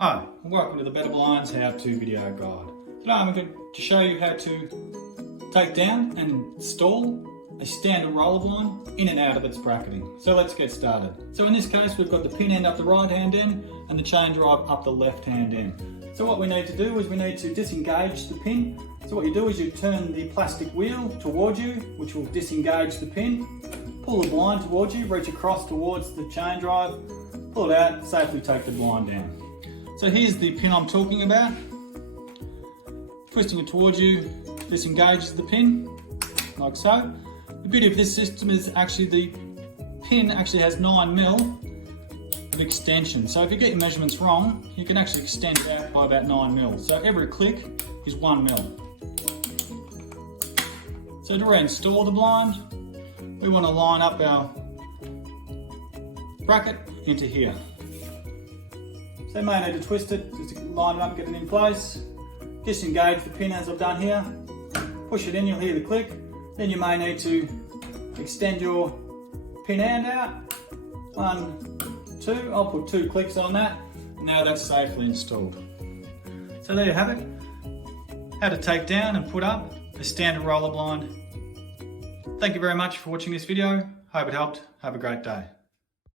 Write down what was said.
Hi, and welcome to the Betta Blinds how-to video guide. Today I'm going to show you how to take down and install a standard roller blind in and out of its bracketing. So let's get started. So in this case we've got the pin end up the right hand end and the chain drive up the left hand end. So what we need to do is we need to disengage the pin. So what you do is you turn the plastic wheel towards you, which will disengage the pin, pull the blind towards you, reach across towards the chain drive, pull it out, safely take the blind down. So here's the pin I'm talking about. Twisting it towards you, disengage the pin, like so. The beauty of this system is actually the pin actually has 9mm of extension. So if you get your measurements wrong, you can actually extend it out by about 9mm. So every click is 1mm. So to reinstall the blind, we want to line up our bracket into here. So you may need to twist it just to line it up and get it in place. Disengage the pin as I've done here. Push it in, you'll hear the click. Then you may need to extend your pin hand out. 1, 2, I'll put 2 clicks on that. Now that's safely installed. So there you have it. How to take down and put up a standard roller blind. Thank you very much for watching this video. Hope it helped. Have a great day.